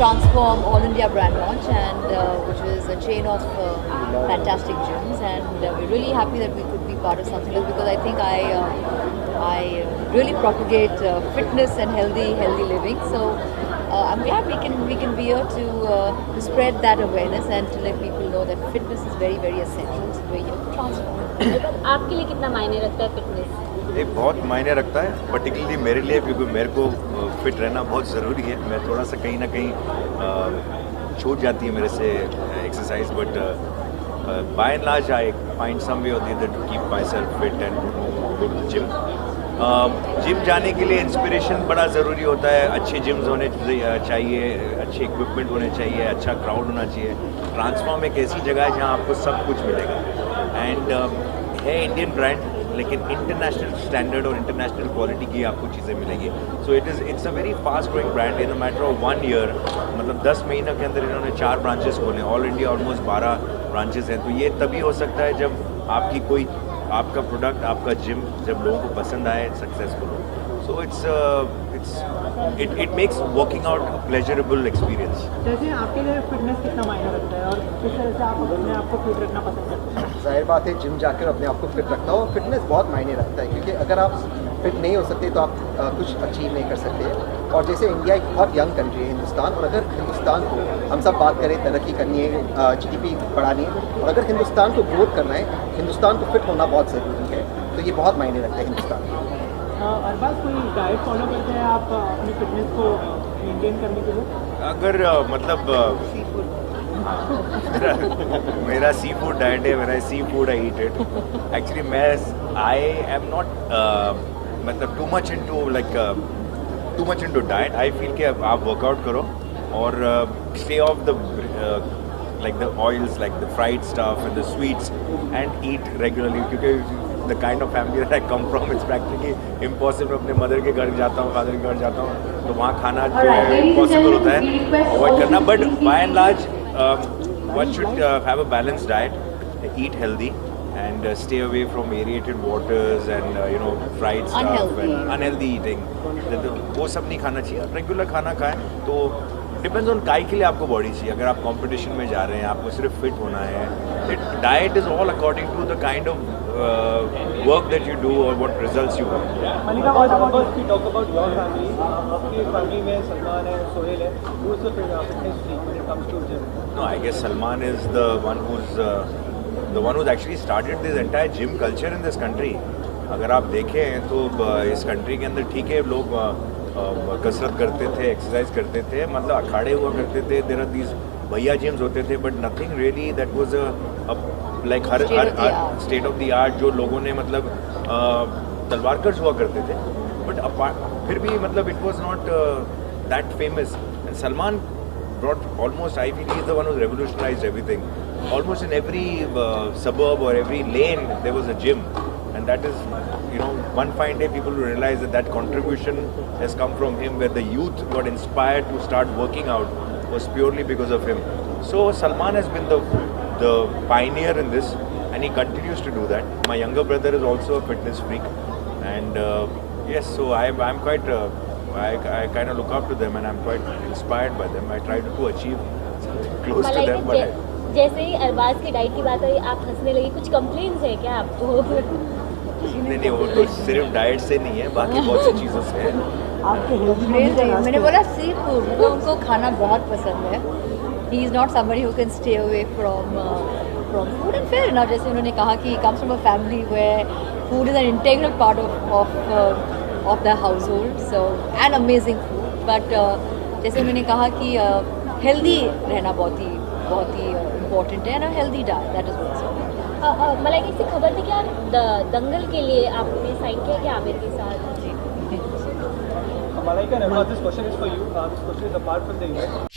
Transform All India brand launch, and which is a chain of fantastic gyms, and we're really happy that we could be part of something like, because I think I really propagate fitness and healthy living. So I'm glad we can be here to spread that awareness and to let people know that fitness is very essential. So we're here to transform. आपके लिए कितना मायने रखता है fitness? ये बहुत मायने रखता है, पर्टिकुलरली मेरे लिए, क्योंकि मेरे को फिट रहना बहुत ज़रूरी है. मैं थोड़ा सा कहीं ना कहीं छूट जाती है मेरे से exercise, but by and large I find some way होती है to keep myself fit and go to the gym. Gym जाने के लिए इंस्पिरेशन बड़ा ज़रूरी होता है. अच्छे जिम्स होने चाहिए, अच्छे इक्विपमेंट होने चाहिए, अच्छा क्राउड होना चाहिए. ट्रांसफॉर्म एक ऐसी जगह है जहाँ आपको सब कुछ मिलेगा. एंड है इंडियन ब्रांड, लेकिन इंटरनेशनल स्टैंडर्ड और इंटरनेशनल क्वालिटी की आपको चीज़ें मिलेंगी. So it's a very fast growing brand. In a matter of 1 year, मतलब 10 महीनों के अंदर इन्होंने 4 ब्रांचेस खोले. ऑल इंडिया ऑलमोस्ट 12 ब्रांचेस हैं. तो ये तभी हो सकता है जब आपका प्रोडक्ट, आपका जिम जब लोगों को पसंद आए, सक्सेसफुल हो. So it makes working out a pleasurable experience. जैसे आपके लिए फिटनेस कितना मायने रखता है और किस तरह से आप अपने आप को फिट रखना पसंद करते हैं? जाहिर बात है, जिम जाकर अपने आप को फिट रखना हो, फिटनेस बहुत मायने रखता है, क्योंकि अगर आप फिट नहीं हो सकते तो आप कुछ अचीव नहीं कर सकते. और जैसे इंडिया एक बहुत यंग कंट्री है, हिंदुस्तान, और अगर हिंदुस्तान को हम सब बात करें तरक्की करनी है, GDP बढ़ानी है, और अगर हिंदुस्तान को ग्रोथ करना है, हिंदुस्तान को फिट होना बहुत ज़रूरी है. तो ये बहुत मायने रखता है हिंदुस्तान में. अरबाज, कोई डाइट फॉलो करते हैं आप अपनी फिटनेस को मेंटेन करने के लिए? अगर मतलब मेरा सी फूड डाइट है, मेरा sea food I eat it. Actually I am not मतलब too much into diet. I feel कि आप वर्कआउट करो और stay off the like the oils, like the fried stuff and the sweets, and eat regularly. क्योंकि the kind of family that I come from, it's practically impossible. अपने mother के घर जाता हूँ, फादर के घर जाता हूँ, तो वहाँ खाना जो है impossible होता है अवॉइड करना. But by and large, one should have a balanced diet, eat healthy, and stay away from aerated waters and fried stuff and unhealthy eating. वो सब नहीं खाना चाहिए. रेगुलर खाना खाएं. तो डिपेंड्स ऑन काय के लिए आपको बॉडी चाहिए. अगर आप कंपटीशन में जा रहे हैं, आपको सिर्फ फिट होना है, diet is all according to the kind of work that you do और what results you want. Malika, what about we talk about your family? आपकी फैमिली में सलमान है, सोहेल है, who is the fitness freak when it comes to gym? No, I guess Salman is the one who's actually started this entire gym culture in this country. अगर आप देखें तो इस country के अंदर ठीक है, लोग कसरत करते थे, एक्सरसाइज करते थे, मतलब अखाड़े हुआ करते थे. देयर आर दीज भैया जिम्स होते थे, but nothing really that was like her state of the art. जो लोगों ने मतलब तलवारकर्स हुआ करते थे, बट फिर भी मतलब it was not that famous. And Salman brought almost, I feel he's the one who revolutionized everything. Almost in every suburb or every lane there was a gym, and that is, one fine day people will realize that contribution has come from him, where the youth got inspired to start working out was purely because of him. So Salman has been the pioneer in this, and he continues to do that. My younger brother is also a fitness freak, and yes, so I'm quite I kind of look up to them, and I'm quite inspired by them. I try to achieve something close to them, but जैसे ही अरबाज की diet की बात हुई, आप हंसने लगी. कुछ complaints है क्या आपको? नहीं, वो तो सिर्फ डाइट से नहीं है, बाकी बहुत सी चीज़ों से है. मैंने बोला सी फूड, मतलब उनको खाना बहुत पसंद है. He is not somebody who can stay away from food, and fair enough. जैसे उन्होंने कहा कि comes from a family where food is an integral part of the household, so and amazing food. But जैसे उन्होंने कहा कि healthy रहना बहुत ही important है, and a healthy diet, that is what's Malaika, इससे खबर थी कि आप दंगल के लिए आपने साइन किया क्या आमिर के साथ? Malaika, this question is for you. This question is apart from the event.